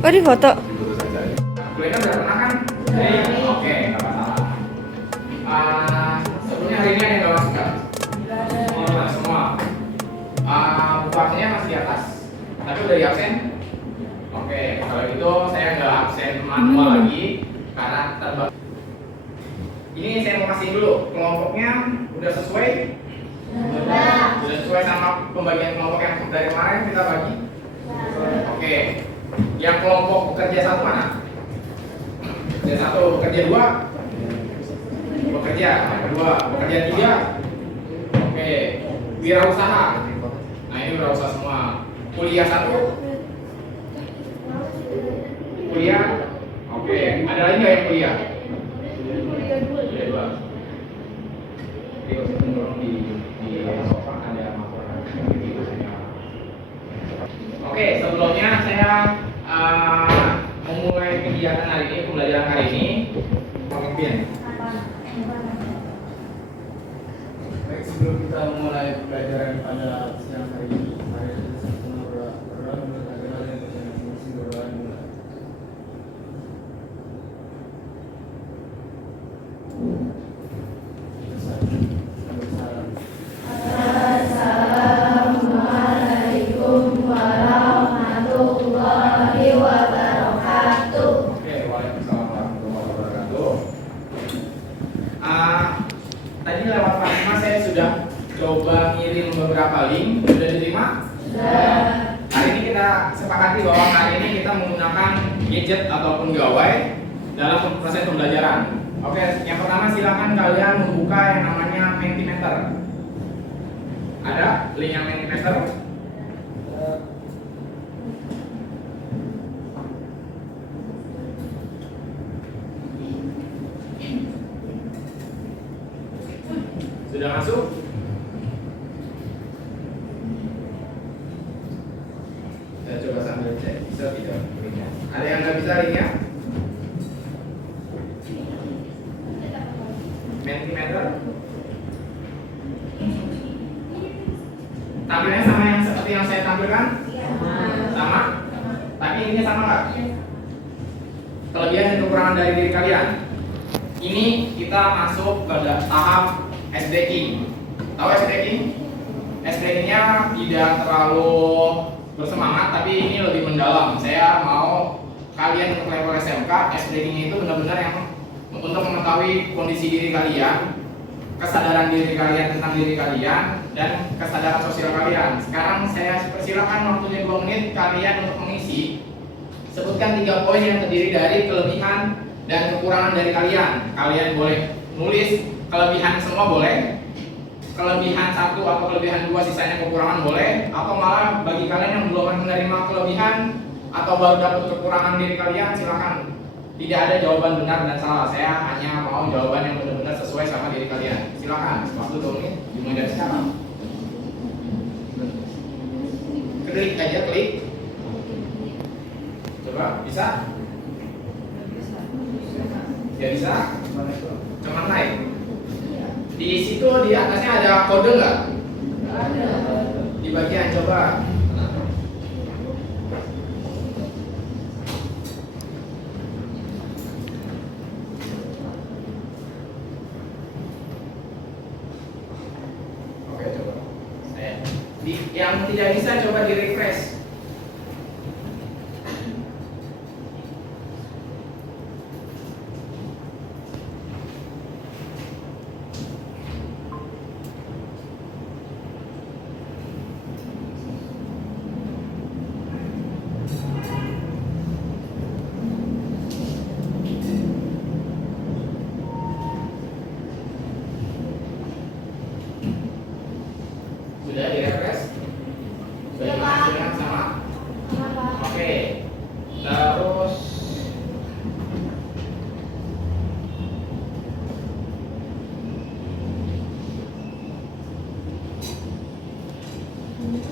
Oh, di foto. Kuliahnya udah pernah kan? Oke, nggak masalah. Sebelumnya hari ini ada yang nggak masuk nggak? Semua. Buku absennya masih di atas, tapi udah di absen. Oke, kalau gitu saya nggak absen manual lagi karena terbang. Ini saya mau kasih dulu kelompoknya udah sesuai. Sudah sesuai sama pembagian kelompok yang dari kemarin kita bagi. Oke, yang kelompok bekerja satu mana? Bekerja satu, bekerja dua, bekerja dua, bekerja tiga. Oke, wirausaha. Nah ini wirausaha semua. Kuliah satu, kuliah. Oke, ada lagi nggak yang kuliah? Kuliah dua. Di sofa ada laporan. Oke, sebelumnya saya memulai kegiatan hari ini, pembelajaran hari ini. Pemimpin. Baik, sebelum kita mulai pembelajaran pada siang hari ini, mari kita sama-sama berdoa menurut agama dan masing-masing berdoa mulai. Assalamualaikum warahmatullahi wabarakatuh. Oke, waalaikumsalam warahmatullahi wabarakatuh. Tadi lewat Fatima saya sudah coba ngirim beberapa link, sudah diterima? Sudah. Hari ini kita sepakati bahwa hari ini kita menggunakan gadget ataupun gawai dalam proses pembelajaran. Oke, yang pertama silakan kalian membuka yang namanya Mentimeter. Ada link yang Mentimeter? Sudah masuk? Saya coba sambil cek, bisa tidak linknya? Ada yang nggak bisa linknya? Mentimeter? Tampilnya sama yang seperti yang saya tampilkan? Sama? Tapi ini sama nggak? Kelebihan dan kekurangan dari diri kalian. Ini kita masuk ke tahap SD King. Tahu SD King? SD King-nya tidak terlalu bersemangat, tapi ini lebih mendalam. Saya mau kalian untuk level SMK, SD King itu benar-benar yang untuk mengetahui kondisi diri kalian, kesadaran diri kalian tentang diri kalian, dan kesadaran sosial kalian. Sekarang saya persilakan waktunya 2 menit kalian untuk mengisi. Sebutkan 3 poin yang terdiri dari kelebihan dan kekurangan dari kalian. Kalian boleh nulis kelebihan semua boleh, kelebihan 1 atau kelebihan 2 sisanya kekurangan boleh, atau malah bagi kalian yang belum menerima kelebihan atau baru dapat kekurangan diri kalian, silakan. Tidak ada jawaban benar dan salah. Saya hanya mau jawaban yang benar-benar sesuai sama diri kalian. Silakan. Waktu 2 menit dimulai dari sekarang. Klik aja, klik. Coba, bisa? Ya bisa? Cuman naik. Di situ di atasnya ada kode nggak? Ada. Di bagian coba. Oke, coba. Yang tidak bisa coba di refresh. Sudah di refresh? Sudah dihasilkan sama? Oke. Terus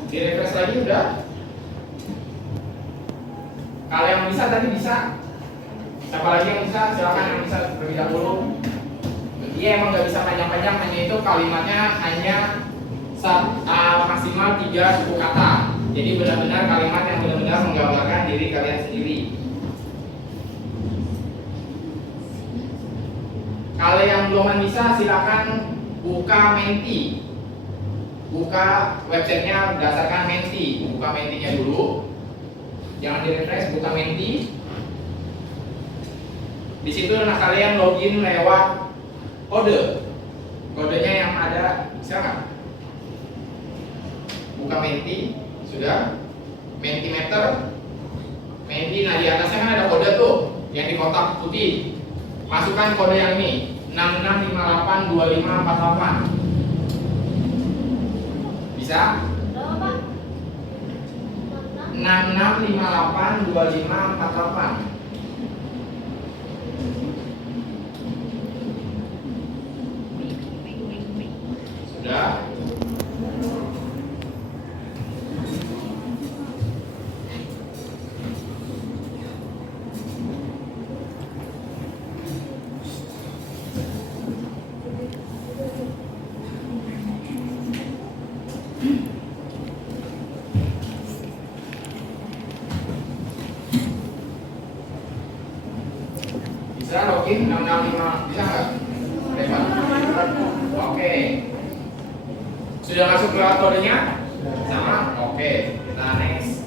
di refresh lagi udah? Kalau yang bisa tadi bisa. Siapa lagi yang bisa? Silakan yang bisa terlebih dahulu. Dia emang nggak bisa panjang-panjang, hanya itu kalimatnya hanya maksimal 3 suku kata. Jadi benar-benar kalimat yang benar-benar menggambarkan diri kalian sendiri. Kalau yang belum bisa, silakan buka Menti. Buka websitenya berdasarkan Menti. Buka Mentinya dulu. Jangan di-refresh, buka Menti. Di situ kalian login lewat kode. Kodenya yang ada, bisa nggak? Buka Menti, sudah. Mentimeter. Menti, nah di atasnya kan ada kode tuh, yang di kotak putih. Masukkan kode yang ini, 66582548. Bisa? 66582548. Sudah. Bisa login 665, bisa nggak? Lewat. Oke. Sudah masuk ke kodenya? Sama? Oke, kita next.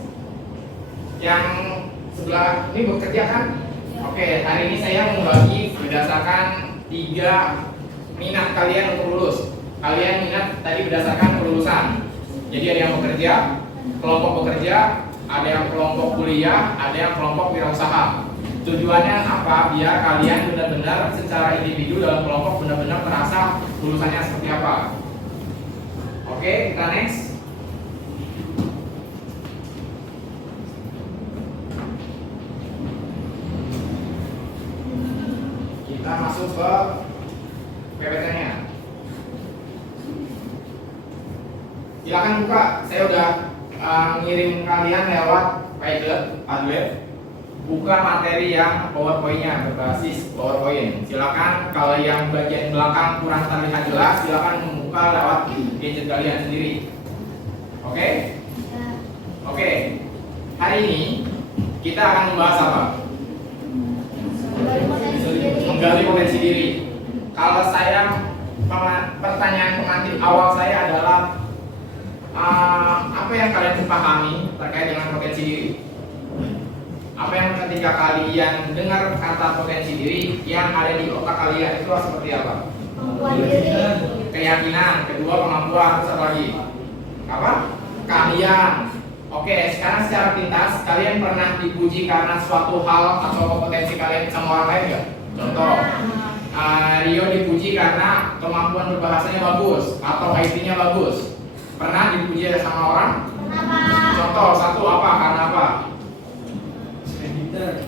Yang sebelah ini bekerja kan? Oke, hari ini saya membagi berdasarkan 3 minat kalian untuk lulus. Kalian minat tadi berdasarkan kelulusan. Jadi ada yang bekerja, kelompok bekerja, ada yang kelompok kuliah, ada yang kelompok wirausaha. Tujuannya apa? Biar kalian benar-benar secara individu dalam kelompok benar-benar terasa lulusannya seperti apa. Oke, kita next. Kita masuk ke PPT-nya. Silakan buka. Saya udah ngirim kalian lewat Padlet. Buka materi yang PowerPoint-nya berbasis PowerPoint. Silakan kalau yang bagian belakang kurang terlihat jelas, silakan membuka lewat gadget kalian sendiri. Oke? Oke. Hari ini kita akan membahas apa? Menggali potensi diri. Kalau saya pertanyaan pengantin awal saya adalah apa yang kalian pahami terkait dengan potensi diri? Apa yang ketika kalian dengar kata potensi diri yang ada di otak kalian itu seperti apa? Keyakinan, kedua kemampuan, terus apa lagi? Apa? Keahlian. Oke, sekarang secara pintas kalian pernah dipuji karena suatu hal atau kompetensi kalian sama orang lain nggak? Contoh, Rio dipuji karena kemampuan berbahasanya bagus atau IT-nya bagus. Pernah dipuji sama orang? Contoh satu apa? Karena apa?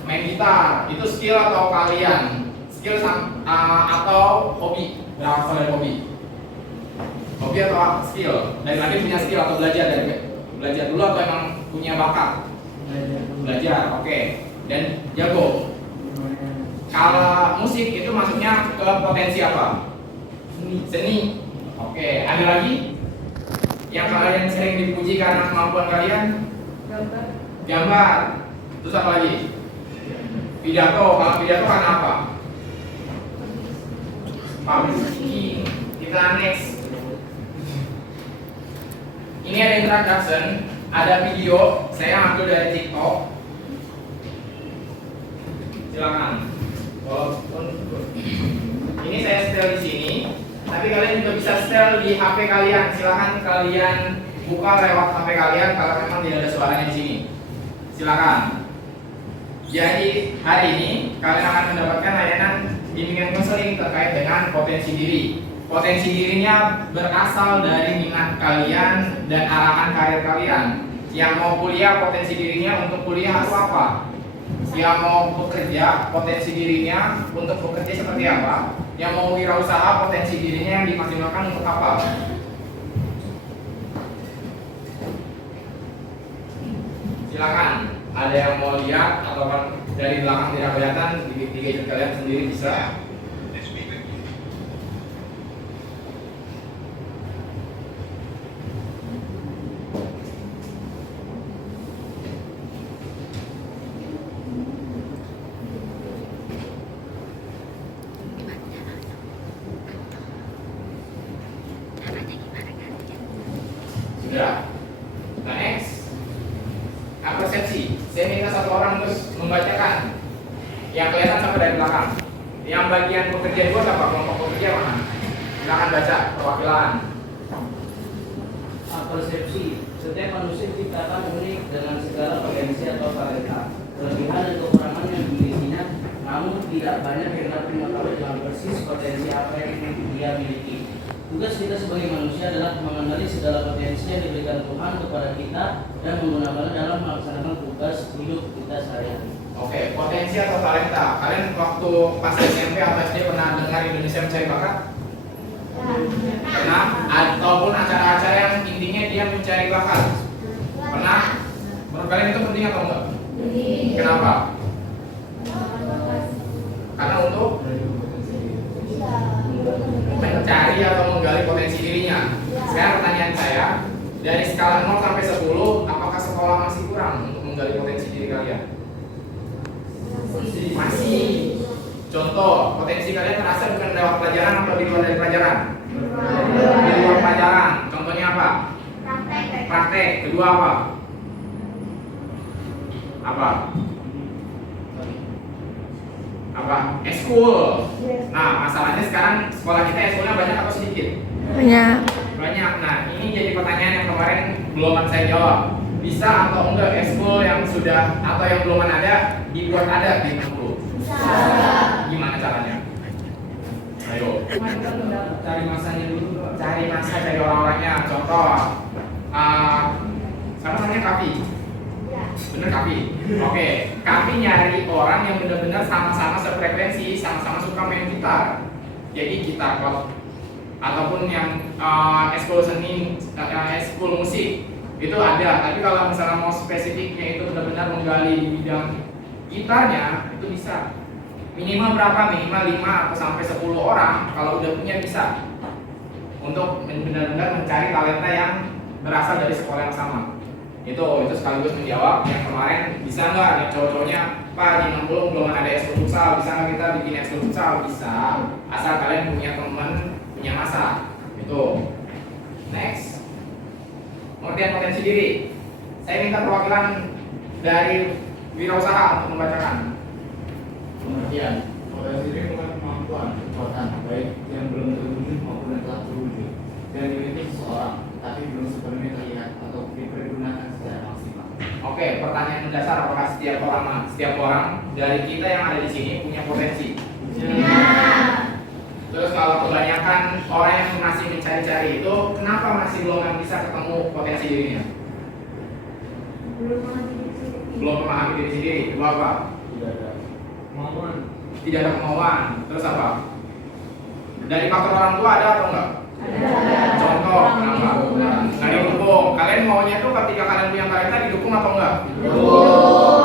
Main gitar. Itu skill atau kalian? Skill atau hobi? Berasal dari hobi? Hobi atau skill? Dari tadi punya skill atau belajar dulu atau emang punya bakat? Belajar. Oke. Dan jago. Kalau musik itu masuknya ke potensi apa? Seni. Oke. Ada lagi? Yang kalian sering dipuji karena kemampuan kalian? Gambar. Terus apa lagi? Pidato. Kalau pidato karena apa? Public speaking. Kita next. Ini ada introduction, ada video. Saya ambil dari TikTok. Silakan. Walaupun ini saya setel di sini, tapi kalian juga bisa setel di HP kalian. Silakan kalian buka lewat HP kalian kalau memang tidak ada suaranya di sini. Silakan. Jadi hari ini kalian akan mendapatkan layanan bimbingan konseling terkait dengan potensi diri. Potensi dirinya berasal dari minat kalian dan arahan karir kalian. Yang mau kuliah, potensi dirinya untuk kuliah atau apa? Yang mau bekerja, potensi dirinya untuk bekerja seperti apa? Yang mau wirausaha, potensi dirinya yang dimaksimalkan untuk apa? Silakan. Ada yang mau lihat atau dari belakang tidak kelihatan di gadget kalian sendiri bisa. persepsi. Saya minta satu orang terus membacakan yang kelihatan sampai dari belakang. Yang bagian pekerja dua siapa? Kelompok pekerja mana? Silakan baca perwakilan. Persepsi. Setiap manusia diciptakan unik dengan segala potensi atau talenta, kelebihan dan kekurangan yang dimilikinya, namun tidak banyak yang dapat mengetahui dengan persis potensi apa yang dia miliki. Tugas kita sebagai manusia adalah mengenali segala potensi yang diberikan Tuhan kepada kita dan menggunakannya dalam melaksanakan tugas hidup kita sehari-hari. Oke, potensi atau talenta. Kalian waktu pas SMP atau SD pernah dengar Indonesia Mencari Bakat? Pernah? Ataupun acara-acara yang intinya dia mencari bakat? Pernah? Menurut kalian itu penting atau enggak? Kenapa? Karena untuk mencari atau menggali potensi dirinya. Sekarang pertanyaan saya, dari skala 0 sampai 10, apakah sekolah masih kurang untuk menggali potensi diri kalian? Masih. Contoh, potensi kalian terasa bukan lewat pelajaran atau di luar dari pelajaran? Di luar pelajaran. Contohnya apa? Praktek. Kedua apa? Apa? Eskul. Nah, masalahnya sekarang sekolah kita eskulnya banyak atau sedikit? Banyak. Banyak. Nah, ini jadi pertanyaan yang kemarin belum saya jawab. Bisa atau enggak eskul yang sudah atau yang belum ada dibuat ada di Bengkulu? Bisa. Gimana caranya? Ayo. Cari masanya dulu. Cari masa, cari orang-orangnya. Contoh, sama namanya Kapi. Bener Kapi? Oke, Kapi nyari orang yang benar-benar sama-sama sefrekuensi, sama-sama suka main gitar. Jadi gitar klub ataupun yang eskul seni, eskul musik itu ada. Tapi kalau misalnya mau spesifiknya itu benar-benar menggali di bidang gitarnya itu bisa. Minimal berapa? Minimal 5 atau sampai 10 orang kalau udah punya bisa. Untuk benar-benar mencari talenta yang berasal dari sekolah yang sama. Itu sekaligus menjawab yang kemarin, bisa nggak yang cowok-cowoknya Pak di 60 belum ada eskul futsal, bisa nggak kita bikin eskul futsal? Bisa, asal kalian punya teman, punya masa. Itu. Next, pengertian potensi diri. Saya minta perwakilan dari wirausaha untuk membacakan. Pengertian. Potensi diri bukan kemampuan, kekuatan, baik yang belum terwujud maupun yang telah terwujud dan dimiliki seseorang, tapi belum sepenuhnya terlihat atau dipergunakan secara maksimal. Oke, pertanyaan mendasar, apakah setiap orang dari kita yang ada di sini punya potensi? Terus kalau kebanyakan orang yang masih mencari-cari itu, kenapa masih belum bisa ketemu potensi dirinya? Belum memahami diri sendiri. Kedua apa? Tidak ada kemampuan. Tidak ada kemauan. Terus apa? Dari faktor orang tua ada atau enggak? Contoh, kenapa? Nggak didukung. Kalian maunya tuh ketika kalian punya talenta didukung atau enggak?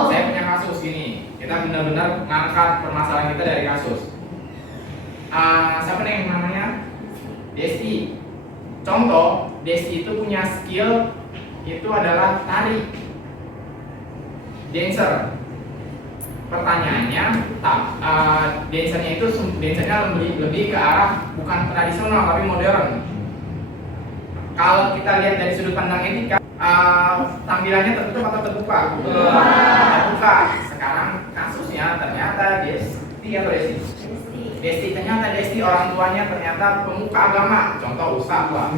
Saya punya kasus ini. Kita benar-benar ngangkat permasalahan kita dari kasus. Siapa nih yang namanya? Desti. Contoh, Desti itu punya skill itu adalah tari, dancer. Pertanyaannya, dancernya itu lebih ke arah bukan tradisional tapi modern. Kalau kita lihat dari sudut pandang etika, tampilannya tertutup atau terbuka? Terbuka. Sekarang kasusnya ternyata Desti ternyata orang tuanya ternyata pemuka agama. Contoh ustaz lah.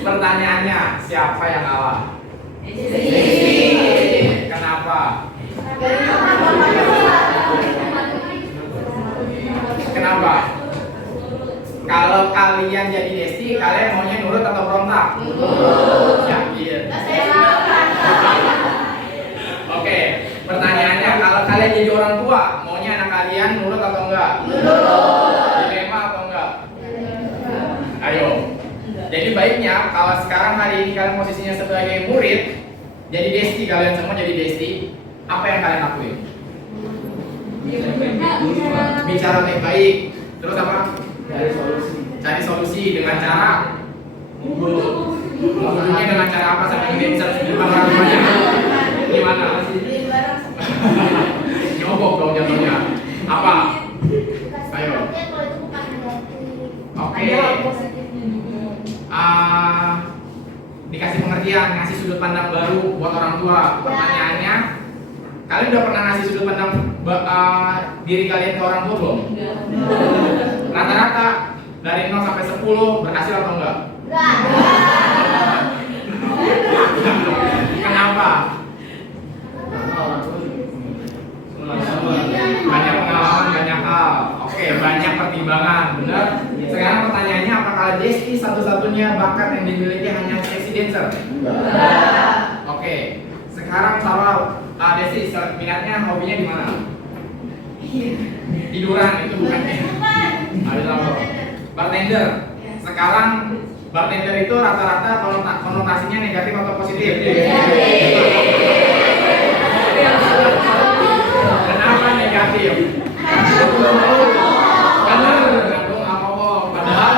Pertanyaannya, siapa yang kalah? Kenapa? Kenapa? Kalau kalian jadi Desti, kalian maunya nurut atau berontak? Yakin? Oke, pertanyaannya, kalau kalian jadi orang tua, maunya anak kalian nurut atau enggak? Dilema atau enggak? Ayo. Jadi baiknya kalau sekarang hari ini kalian posisinya sebagai murid, jadi Desti, kalian semua jadi Desti, apa yang kalian lakuin? Bicara baik-baik. Terus apa? Cari solusi dengan cara menghubungnya dengan cara apa sampai dancer gimana? Nyogok dong jatuhnya. Apa? Ayo. Oke. dikasih pengertian, ngasih sudut pandang baru buat orang tua. Pertanyaannya, kalian udah pernah ngasih sudut pandang diri kalian ke orang tua belum? Rata-rata dari 0 sampai 10 berhasil atau enggak? Kenapa? Karena orang tua juga Banyak pengalaman, banyak hal. Oke, banyak pertimbangan, benar? Sekarang pertanyaannya, apakah Desti satu-satunya bakat yang dimiliki hanya seksi dancer? Oke, sekarang kalau Desti minatnya, hobinya di mana? Tiduran, itu bukan ada tahu. Bartender. Sekarang bartender itu rata-rata konotasinya negatif atau positif? Kenapa negatif? Karena mengandung alkohol. Padahal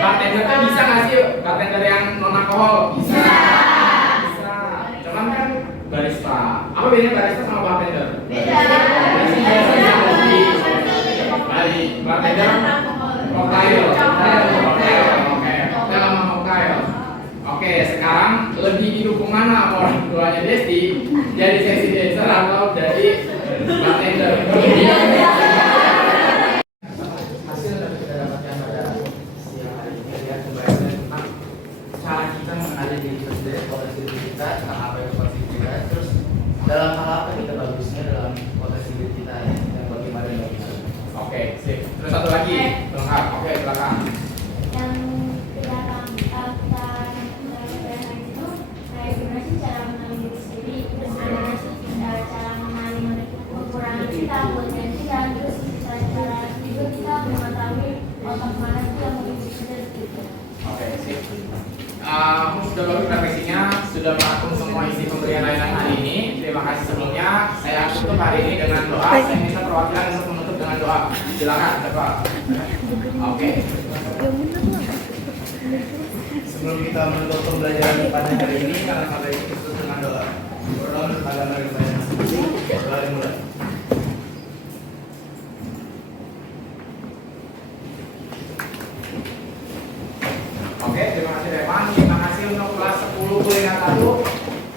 bartender itu bisa nggak sih bartender yang non alkohol? Bisa. Bisa. Cuman kan barista. Apa bedanya barista sama bartender? Biasanya kopi. Baik, bartender cocktail. Oke, cocktail sama cocktail. Oke, sekarang lebih didukung mana orang tuanya Desti? Jadi seksi dancer atau jadi bartender? Hasil yang kita dapatkan pada siang hari ini adalah kebaikan tentang cara kita mengenali diri kita sendiri, potensi diri kita, tentang apa itu potensi diri kita, terus dalam hal apa kita bagusnya dalam potensi diri kita yang bagaimana yang bagus. Oke, sip. Terus satu lagi, lengkap. Oke, silakan. Yang kita tanyakan itu kayak gimana sih cara mengenali diri sendiri, terus gimana sih cara mengenali kekurangan kita, potensinya, terus cara juga kita mengetahui otak mana sih yang mungkin kita gitu. Oke, sip. Sudah bagus refleksinya, sudah merangkum semua isi pemberian layanan hari ini. Terima kasih sebelumnya. Saya tutup hari ini dengan doa. Saya minta perwakilan untuk menutup dengan doa. Silakan, Bapak. Oke. Sebelum kita menutup pembelajaran pada hari ini, karena sampai itu tutup dengan doa. Berdoa untuk agama yang banyak. Doa dimulai. Oke, terima kasih Devan. Terima kasih untuk kelas 10 kuliner 1.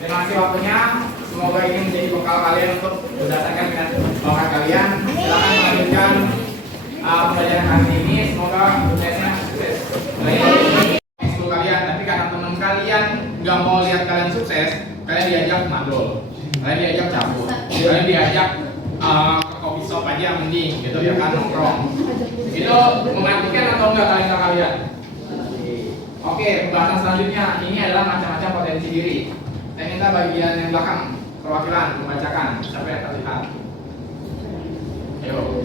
Terima kasih waktunya. Semoga ini menjadi bekal kalian untuk berdasarkan minat bakat kalian. Silakan melanjutkan pembelajaran hari ini. Semoga prosesnya sukses. Ekskul kalian, tapi karena teman kalian nggak mau lihat kalian sukses, kalian diajak mandul, kalian diajak cabut, kalian diajak ke coffee shop aja yang mending, gitu ya kan, nongkrong. Itu mematikan atau enggak kalian? Oke, pembahasan selanjutnya ini adalah macam-macam potensi diri. Saya minta bagian yang belakang perwakilan membacakan siapa yang terlihat. Ayo.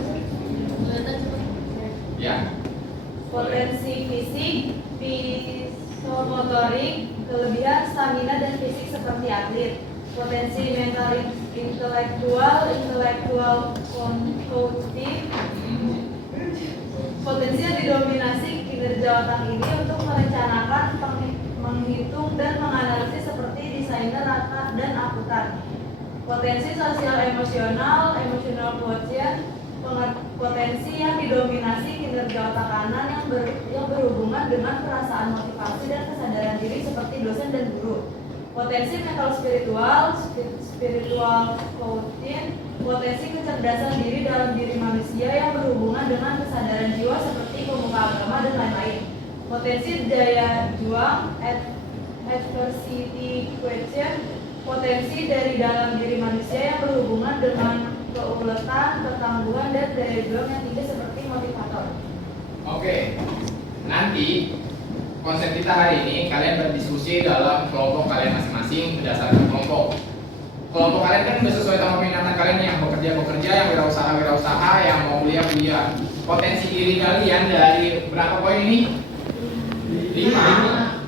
Ya. Potensi fisik, psikomotorik, kelebihan stamina dan fisik seperti atlet. Potensi mental, intelektual kognitif. Potensi yang didominasi kinerja otak ini untuk merencanakan, menghitung dan menganalisis seperti desainer dan akuntan. Potensi sosial emosional quotient. Potensi yang didominasi kinerja otak kanan yang berhubungan dengan perasaan motivasi dan kesadaran diri seperti dosen dan guru. Potensi mental spiritual quotient. Potensi kecerdasan diri dalam diri manusia yang berhubungan dengan kesadaran jiwa seperti pemuka agama dan lain-lain. Potensi daya juang adversity quotient. Potensi dari dalam diri manusia yang berhubungan dengan keuletan, ketangguhan, dan daya juang yang tinggi seperti motivator. Oke, nanti konsep kita hari ini kalian berdiskusi dalam kelompok kalian masing-masing berdasarkan kelompok. Kelompok kalian kan sudah sesuai sama minatan kalian, yang bekerja, yang wirausaha, yang mau kuliah. Potensi diri kalian dari berapa poin ini?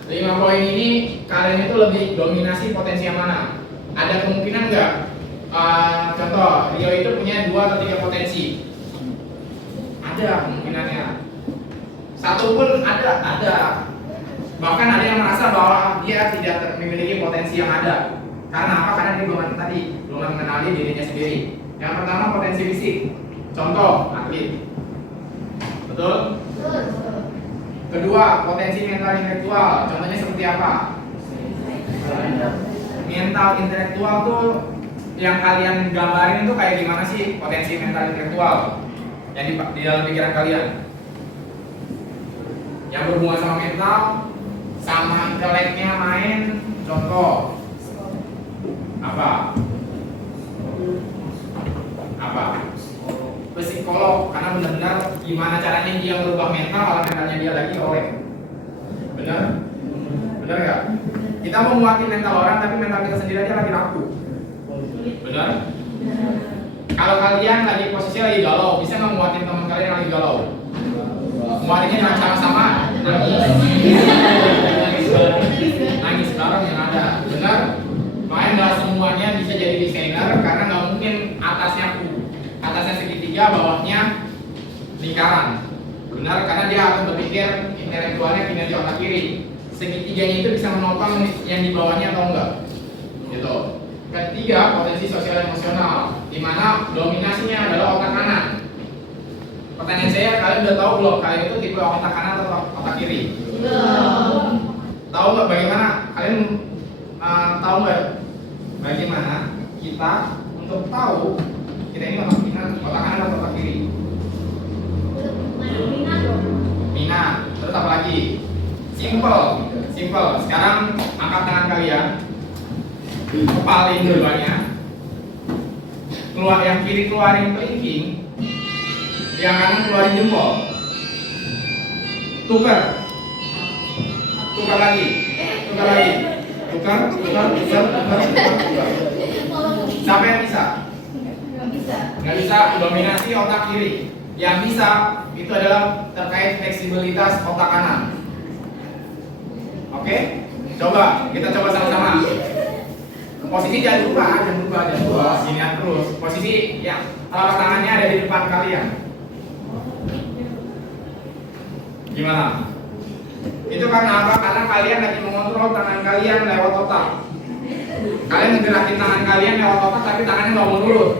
5 poin ini kalian itu lebih dominasi potensi yang mana? Ada kemungkinan nggak? Contoh, Rio itu punya 2 atau 3 potensi. Ada kemungkinannya. Satu pun ada. Bahkan ada yang merasa bahwa dia tidak memiliki potensi yang ada. Karena apa? Karena dia belum mengenali dirinya sendiri. Yang pertama potensi fisik. Contoh, atlet. Betul? Kedua, potensi mental intelektual. Contohnya seperti apa? Mental intelektual tuh yang kalian gambarin itu kayak gimana sih potensi mental intelektual yang di dalam pikiran kalian? Yang berhubungan sama mental, sama inteleknya main, contoh apa? Psikolog, karena benar-benar gimana caranya dia merubah mental kalau mentalnya dia lagi oleng. Benar? Benar nggak? Kita mau nguatin mental orang tapi mental kita sendiri aja lagi rapuh. Benar? Kalau kalian lagi posisi lagi galau, bisa nggak nguatin teman kalian yang lagi galau? Nguatinnya dengan sama-sama nangis bareng yang ada. Benar? Makanya nggak semuanya bisa jadi desainer karena nggak mungkin atasnya segitiga, bawahnya lingkaran. Benar? Karena dia akan berpikir intelektualnya kinerja otak kiri. Segitiganya itu bisa menopang yang di bawahnya atau enggak? Gitu. Ketiga, potensi sosial emosional, di mana dominasinya adalah otak kanan. Pertanyaan saya, kalian udah tahu belum kalian itu tipe otak kanan atau otak kiri? Belum. Tahu nggak bagaimana? Kalian tahu nggak bagaimana kita untuk tahu kita ini otak kanan atau otak kiri? Minat. Terus apa lagi? Simple. Sekarang angkat tangan kalian, kepalin dua-duanya, keluar yang kiri keluarin kelingking, yang kanan keluarin jempol. Tukar lagi. Tukar. Siapa yang bisa? Nggak bisa. Dominasi otak kiri. Yang bisa itu adalah terkait fleksibilitas otak kanan. Oke? Coba, kita coba sama-sama. Posisi jangan lupa. Sini terus. Posisi ya, telapak tangannya ada di depan kalian. Gimana? Itu karena apa? Karena kalian lagi mengontrol tangan kalian lewat otak. Kalian menggerakin tangan kalian lewat otak, tapi tangannya nggak mau nurut.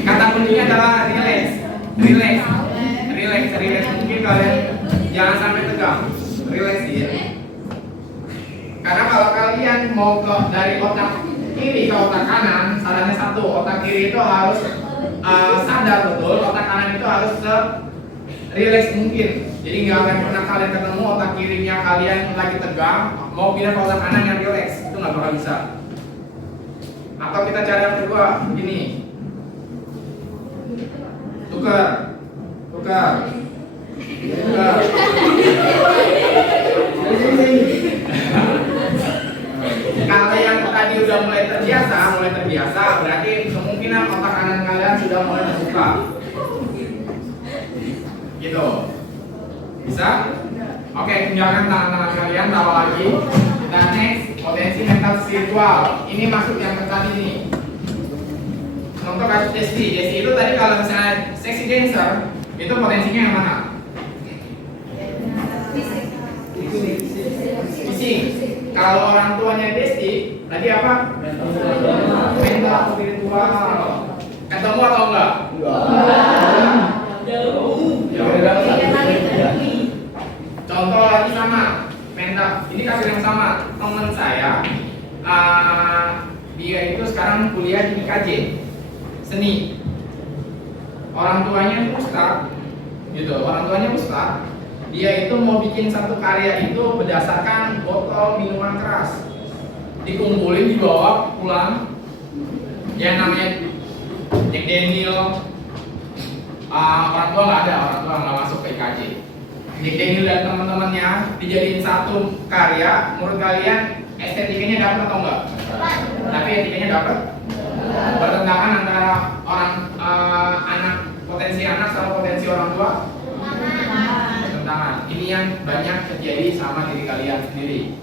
Kata kuncinya adalah relax. Mungkin kalian jangan sampai tegang, relax ya. Karena kalau kalian mau dari otak kiri ke otak kanan, sarannya satu, otak kiri itu harus sadar betul, otak kanan itu harus relax mungkin. Jadi nggak akan pernah kalian ketemu otak kirinya kalian lagi tegang, mau pindah ke otak kanan yang relax, itu nggak bakal bisa. Atau kita cari yang kedua, begini. Tukar. Kalau yang tadi udah mulai terbiasa, berarti kemungkinan otak kanan kalian sudah mulai terbuka. Gitu. Bisa? Oke, tunjukkan tangan-tangan kalian, taruh lagi. Dan next, potensi mental spiritual. Ini masuk yang tadi nih. Contoh kasus Desi itu tadi kalau misalnya sexy dancer itu potensinya yang mana? Fisik. Kalau orang tuanya Desi tadi apa? Mental spiritual. Ketemu atau enggak? Contoh lagi sama mental. Ini kasus yang sama. Teman saya dia itu sekarang kuliah di IKJ seni. Orang tuanya ustaz, gitu. Dia itu mau bikin satu karya itu berdasarkan botol minuman keras. Dikumpulin, dibawa pulang. Yang namanya Jack Daniel. Orang tua nggak masuk ke IKJ. Jack Daniel dan teman-temannya dijadiin satu karya. Menurut kalian estetikanya dapat atau enggak? Tapi etikanya dapat. Bertentangan antara potensi anak sama potensi orang tua. Bertentangan. Ini yang banyak terjadi sama diri kalian sendiri.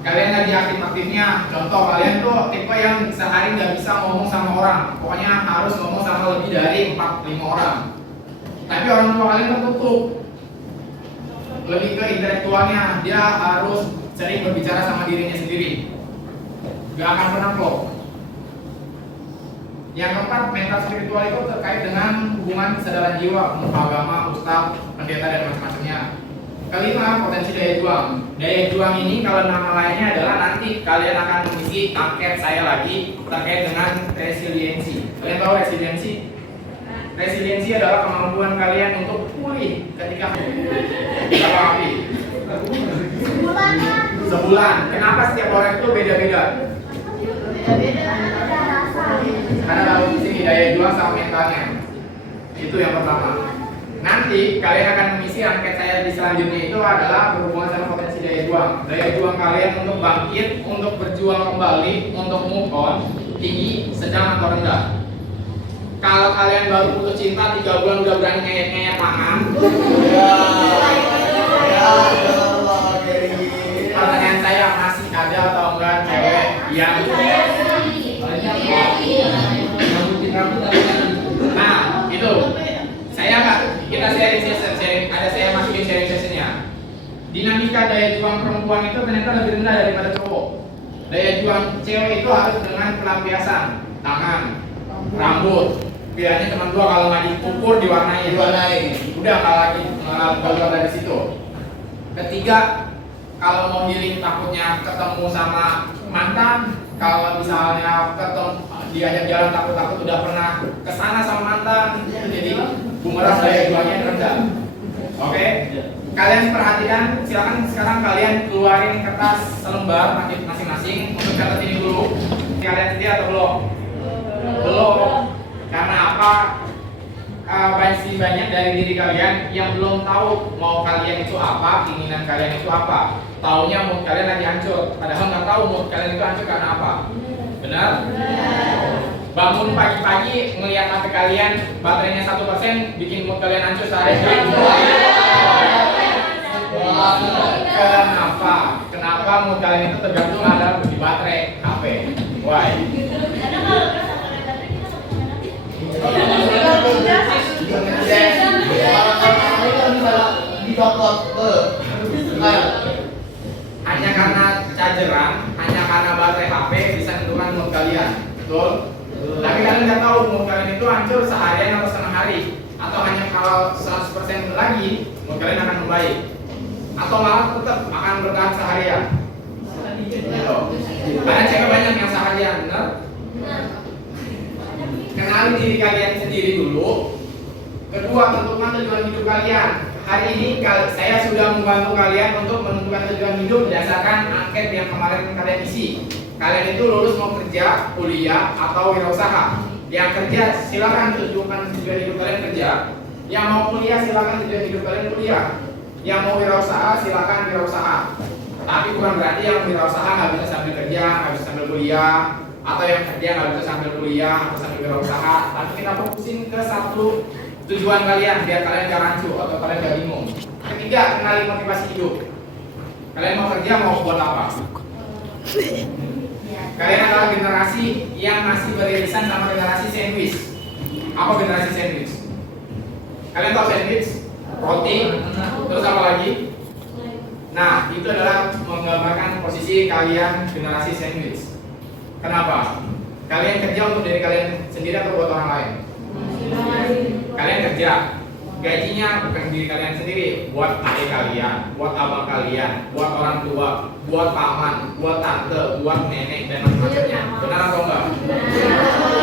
Kalian lagi aktif-aktifnya, contoh kalian tuh tipe yang sehari nggak bisa ngomong sama orang, pokoknya harus ngomong sama lebih dari 4-5 orang. Tapi orang tua kalian tertutup, lebih ke intelektualnya, dia harus sering berbicara sama dirinya sendiri, nggak akan pernah klop. Yang keempat, mental spiritual itu terkait dengan hubungan kesadaran jiwa, agama, ustaz, pendeta dan macam-macamnya. Kelima, potensi daya juang. Daya juang ini kalau nama lainnya adalah nanti kalian akan mengisi angket saya lagi terkait dengan resiliensi. Kalian tahu resiliensi? Resiliensi adalah kemampuan kalian untuk pulih ketika berapa api? Sebulan. Kenapa setiap orang itu beda-beda? Karena tahu di sini daya juang sama mentalnya. Itu yang pertama. Nanti kalian akan mengisi angket saya di selanjutnya itu adalah berhubungan sama potensi daya juang. Daya juang kalian untuk bangkit, untuk berjuang kembali, untuk move on, tinggi, sedang atau rendah. Kalau kalian baru putus cinta 3 bulan udah berani ngeyek-ngeyek tangan. Pertanyaan saya, masih ada atau enggak cewek yang nah itu saya nggak, kita sharing session, ada saya masukin sharing sessionnya. Dinamika daya juang perempuan itu ternyata lebih rendah daripada cowok. Daya juang cewek itu harus dengan pelampiasan tangan, rambut. Pilihannya cuma 2, kalau nggak diukur diwarnai. Udah nggak lagi keluar dari situ. Ketiga, kalau mau healing takutnya ketemu sama mantan. Kalau misalnya ketemu diajak jalan takut-takut udah pernah kesana sama mantan, jadi bumerang daya juangnya rendah. Oke? Kalian perhatikan, silakan sekarang kalian keluarin kertas selembar masing-masing untuk catat ini dulu. Kalian sedia atau belum? Belum. Karena apa? Banyak dari diri kalian yang belum tahu mau kalian itu apa, keinginan kalian itu apa. Taunya mood kalian lagi hancur, padahal nggak tahu mood kalian itu hancur karena apa. Benar? Bangun pagi-pagi ngelihat HP kalian baterainya 1%, bikin mood kalian hancur sehari. Kenapa mood kalian itu tergantung ada di baterai HP? Why? Hanya karena chargeran, hanya karena baterai HP bisa menentukan mood kalian, betul? Tapi kalian nggak tahu mood kalian itu hancur seharian atau setengah hari, atau hanya kalau 100% lagi mood kalian akan membaik, atau malah tetap akan bertahan seharian. Gitu. Karena cewek banyak yang seharian, benar? Kenali diri kalian sendiri dulu. Kedua, tentukan tujuan hidup kalian. Hari ini saya sudah membantu kalian untuk menentukan tujuan hidup berdasarkan angket yang kemarin kalian isi. Kalian itu lulus mau kerja, kuliah, atau wirausaha. Yang kerja silakan tunjukkan tujuan hidup kalian kerja. Yang mau kuliah silakan tujuan hidup kalian kuliah. Yang mau wirausaha silakan wirausaha. Tapi bukan berarti yang wirausaha nggak bisa sambil kerja, nggak bisa sambil kuliah, atau yang kerja nggak bisa sambil kuliah atau sambil wirausaha. Tapi kita fokusin ke satu tujuan kalian biar kalian gak rancu atau kalian gak bingung. Ketiga, kenali motivasi hidup. Kalian mau kerja mau buat apa? Kalian adalah generasi yang masih beririsan sama generasi sandwich. Apa generasi sandwich? Kalian tahu sandwich? Roti, terus apa lagi? Nah, itu adalah menggambarkan posisi kalian generasi sandwich. Kenapa? Kalian kerja untuk diri kalian sendiri atau buat orang lain? Kalian kerja, gajinya bukan diri kalian sendiri, buat adik kalian, buat abang kalian, buat orang tua, buat paman, buat tante, buat nenek dan macam-macamnya. Benar atau enggak?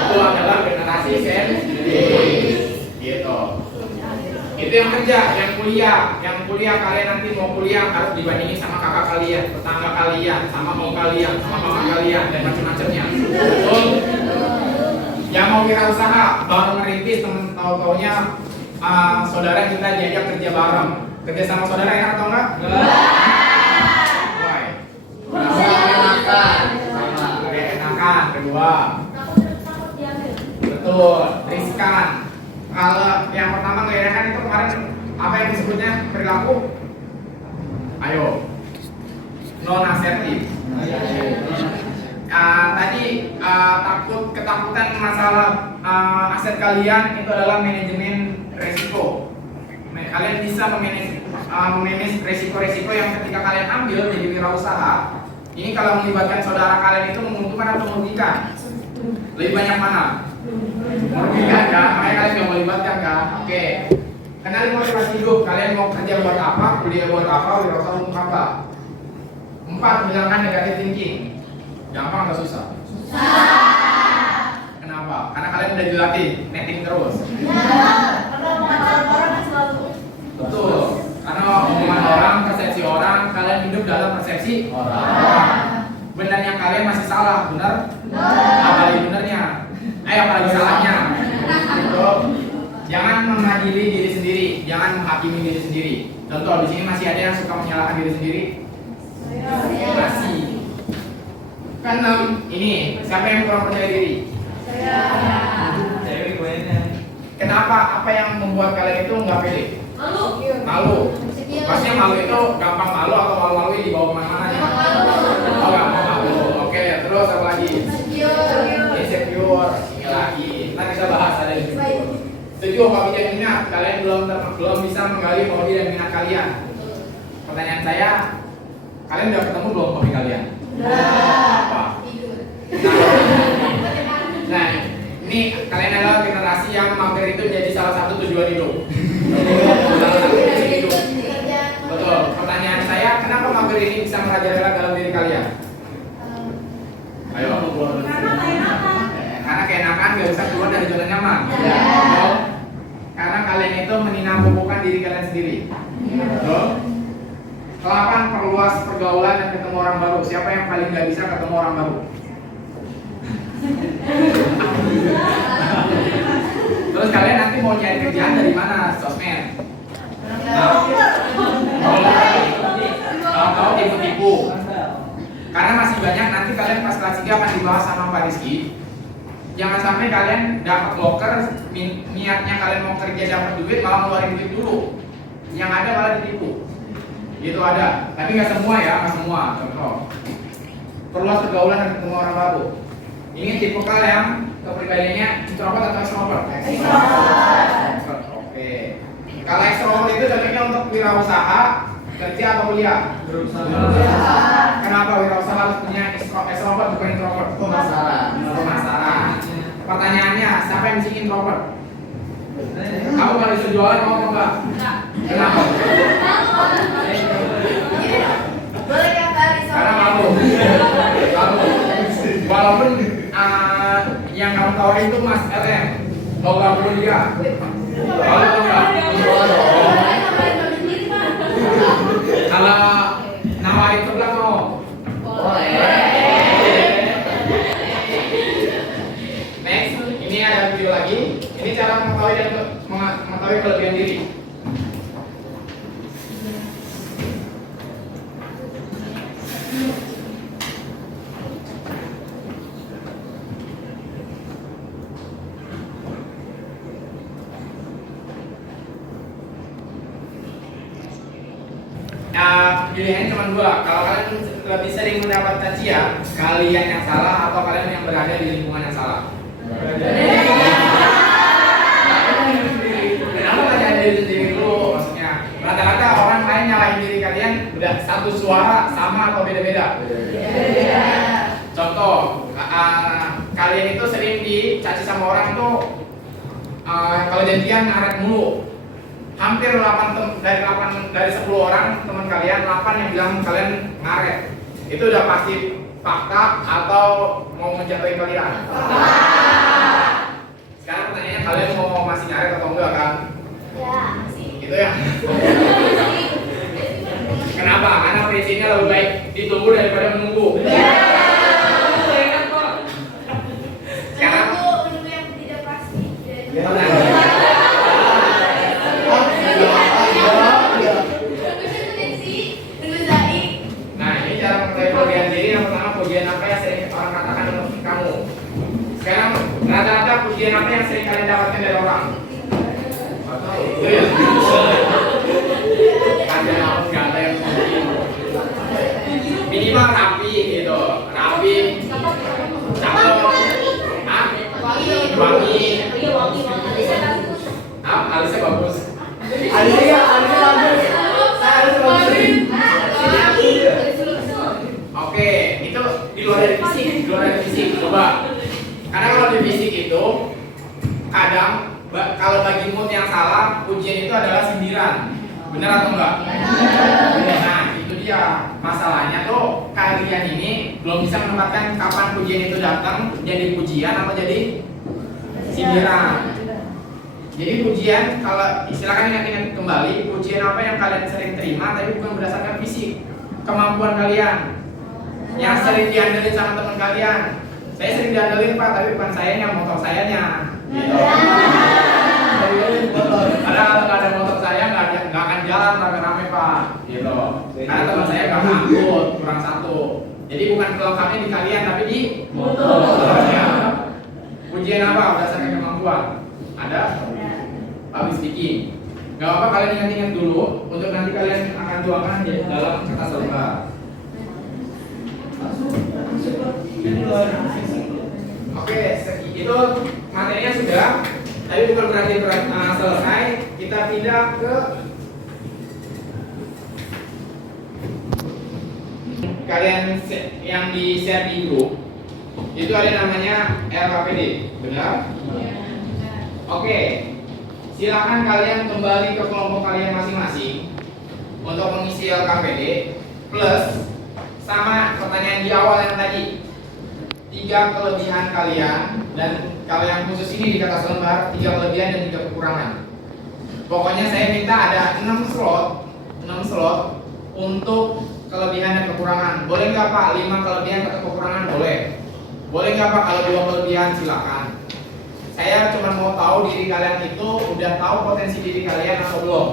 Itu adalah generasi sandwich. Gitu. Itu yang kerja, yang kuliah kalian nanti mau kuliah harus dibandingin sama kakak kalian, tetangga kalian, sama om kalian, sama mama kalian dan macam-macamnya. Betul? Yang mau wirausaha baru merintis tahu-taunya saudara kita diajak kerja bareng. Kerja sama saudara enak atau enggak? Why? Enakan. Kedua. Betul, riskan. Kalau yang pertama nggak enakan itu kemarin apa yang disebutnya perilaku? Ayo. Non asertif. Tadi ketakutan masalah aset kalian itu adalah manajemen resiko. Kalian bisa memanage resiko-resiko yang ketika kalian ambil jadi wirausaha. Ini kalau melibatkan saudara kalian itu menguntungkan atau merugikan? Lebih banyak mana? Merugikan kan? Makanya kalian nggak mau libatkan kan? Oke. Kenali motivasi hidup. Kalian mau kerja buat apa? Kuliah buat apa? Wirausaha untuk apa? 4. Hilangkan negatif thinking. Gampang atau susah? Kenapa? Karena kalian udah dilatih netting terus. Karena omongan orang kan selalu. Betul. Karena omongan orang, persepsi orang, kalian hidup dalam persepsi orang. Benar yang kalian masih salah, benar? Apalagi benernya? Apalagi salahnya? Betul. Jangan mengadili diri sendiri, jangan menghakimi diri sendiri. Contoh di sini masih ada yang suka menyalahkan diri sendiri. Masih. Keenam, ini siapa yang kurang percaya diri? Kenapa? Apa yang membuat kalian itu nggak pede? Malu. Maksudnya malu itu gampang malu atau malu-malu dibawa kemana-mana? Oh, gampang malu. Oke, terus apa lagi? Insecure. Ini lagi. Nanti kita bahas ada di situ. Setuju Pak Bijak minat? Kalian belum bisa menggali hobi dan minat kalian. Pertanyaan saya, kalian udah ketemu belum hobi kalian? Apa? Nah, ini kalian adalah generasi yang mampir itu jadi salah satu tujuan hidup. Salah satu tujuan hidup. Betul. Pertanyaan saya, kenapa mampir ini bisa merajalela dalam diri kalian? Ayo. Karena keenakan nggak bisa keluar dari zona nyaman. Betul. Karena kalian itu meninabobokan diri kalian sendiri. Betul. 8. Perluas pergaulan dan ketemu orang baru. Siapa yang paling nggak bisa ketemu orang baru? Terus kalian nanti mau nyari kerjaan dari mana? Sosmed. Atau tipu-tipu. Karena masih banyak nanti kalian pas kelas 3 akan dibahas sama Pak Rizky. Jangan sampai kalian dapat loker, niatnya kalian mau kerja dapat duit malah ngeluarin duit dulu. Yang ada malah ditipu. Gitu ada. Tapi nggak semua ya, nggak semua. Contoh. Perluas pergaulan dan ketemu orang baru. Ini tipe yang kepribadiannya introvert atau extrovert? Extrovert. Oke. Kalau extrovert itu cocoknya untuk wirausaha, kerja atau kuliah? Kenapa wirausaha harus punya extrovert bukan introvert? Pemasaran. Pertanyaannya, siapa yang sih introvert? Kamu kalau bisa jualan mau apa enggak? Kenapa? Boleh yang kali Karena malu. Walaupun yang kamu tawarin itu Mas RM, lo gak perlu dia. Kalau enggak, kalau nawarin sebelah mau. Next, ini ada video lagi. Ini cara mengetahui kelebihan diri. Pilihannya cuma 2. Kalau kalian lebih sering mendapat cacian, kalian yang salah atau kalian yang berada di lingkungan yang salah? Kenapa nggak nyalahin diri sendiri dulu? Maksudnya rata-rata orang lain nyalahin diri kalian udah satu suara sama atau beda-beda? Contoh, kalian itu sering dicaci sama orang tuh kalau janjian ngaret mulu. Hampir 8 dari 10 orang teman kalian 8 yang bilang kalian ngaret. Itu udah pasti fakta atau mau menjatuhi kalian? Sekarang pertanyaannya, kalian mau masih ngaret atau enggak kan? Ya, masih. Gitu ya. Kenapa? Karena prinsipnya lebih baik ditunggu daripada menunggu. Sekarang Menunggu yang tidak pasti. Nah, ini cara mengetahui kelebihan diri. Yang pertama, pujian apa yang sering orang katakan untuk kamu. Sekarang, rata-rata pujian apa yang sering kalian dapatkan dari orang? Itu ya. Nggak ada yang puji. Minimal rapi gitu, rapi, cakep, wangi. Alisnya bagus. Oke, itu di luar dari fisik, Coba. Karena kalau di fisik itu salah pujian itu adalah sindiran. Benar atau enggak? Nah, itu dia. Masalahnya tuh kalian ini belum bisa menempatkan kapan pujian itu datang, jadi pujian apa jadi sindiran. Jadi pujian, kalau silakan ingat-ingat kembali, pujian apa yang kalian sering terima tapi bukan berdasarkan fisik, kemampuan kalian yang sering diandelin sama teman kalian. Saya sering diandelin Pak, tapi bukan sayanya, motor sayanya gitu. Karena kalau nggak ada motor saya nggak akan jalan rame-rame Pak gitu. Karena teman saya nggak ngangkut, kurang satu. Jadi bukan kelengkapnya di kalian tapi di motornya. Pujian apa berdasarkan kemampuan? Ada? Public speaking. Gak apa-apa, kalian ingat-ingat dulu untuk nanti kalian akan tuangkan di dalam kertas lembar. Oke, itu materinya sudah, tapi bukan berarti selesai. Kita pindah ke kalian yang di share di grup. Itu ada namanya LKPD, benar? Oke, silakan kalian kembali ke kelompok kalian masing-masing untuk mengisi LKPD plus sama pertanyaan di awal yang tadi. 3 kelebihan kalian, dan kalau yang khusus ini di kertas lembar 3 kelebihan dan 3 kekurangan. Pokoknya saya minta ada 6 slot untuk kelebihan dan kekurangan. Boleh nggak Pak 5 kelebihan atau kekurangan? Boleh. Boleh nggak Pak kalau 2 kelebihan? Silakan. Saya cuma mau tahu diri kalian itu udah tahu potensi diri kalian atau belum.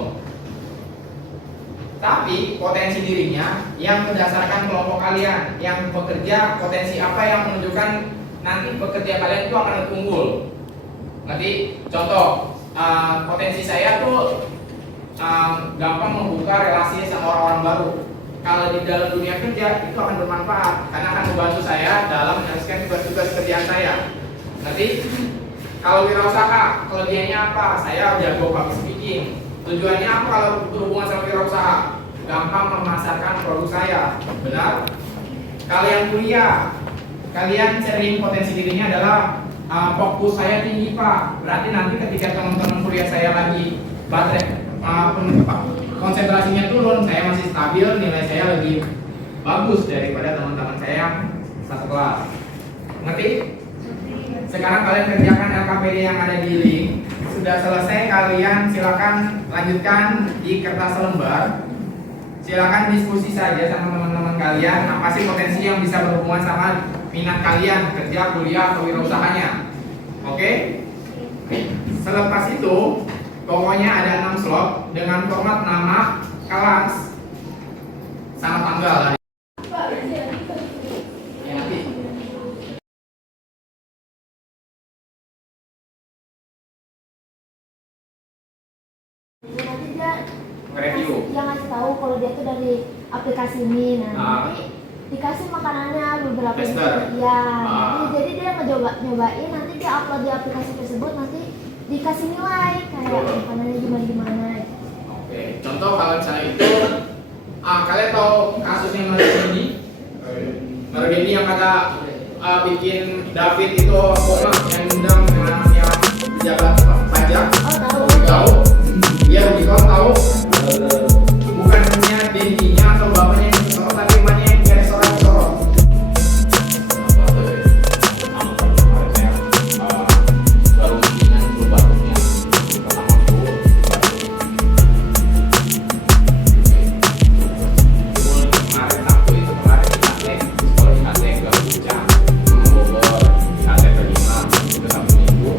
Tapi potensi dirinya yang berdasarkan kelompok kalian yang bekerja, potensi apa yang menunjukkan nanti bekerja kalian itu akan lebih unggul. Nanti contoh, potensi saya tuh gampang membuka relasi sama orang-orang baru. Kalau di dalam dunia kerja itu akan bermanfaat karena akan membantu saya dalam menyelesaikan tugas-tugas kerjaan saya. Nanti kalau wirausaha, kelebihannya apa? Saya jago public speaking. Tujuannya apa kalau berhubungan sama wirausaha? Gampang memasarkan produk saya. Benar? Kalian kuliah, kalian sering potensi dirinya adalah fokus saya tinggi Pak. Berarti nanti ketika teman-teman kuliah saya lagi baterai konsentrasinya turun, saya masih stabil, nilai saya lebih bagus daripada teman-teman saya yang satu kelas. Ngerti? Sekarang kalian kerjakan LKPD yang ada di link. Sudah selesai, kalian silakan lanjutkan di kertas lembar. Silakan diskusi saja sama teman-teman kalian. Apa sih potensi yang bisa berhubungan sama minat kalian kerja, kuliah, atau wirausahanya? Oke? Selepas itu, pokoknya ada 6 slot dengan format nama, kelas, sama tanggal. Nanti dia Review. dia ngasih tahu kalau dia tuh dari aplikasi ini. Nah, nanti dikasih makanannya beberapa Tester. ya. Jadi dia nyobain, nanti dia upload di aplikasi tersebut, nanti dikasih nilai kayak makanannya gimana. Oke, contoh kalau misalnya itu, kalian tahu kasusnya Marudini? Marudini yang kata bikin David itu koma yang undang anaknya pejabat pajak. Oh, tahu. Tahu? Dia Rubicon tahu? Bukan punya Dendinya atau bapaknya yang disorot, tapi emaknya yang punya restoran disorot. Baru bikinan baru-barunya pertama itu kemarin Sabtu itu kemarin di Aceh, sekolah di Aceh gak hujan, Bogor, di Aceh kelima, itu Sabtu Minggu,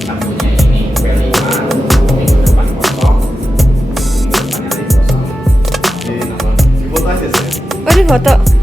Sabtunya ini P5, minggu depan kosong, minggu depannya ada kosong. Di foto aja saya. Oh, di foto.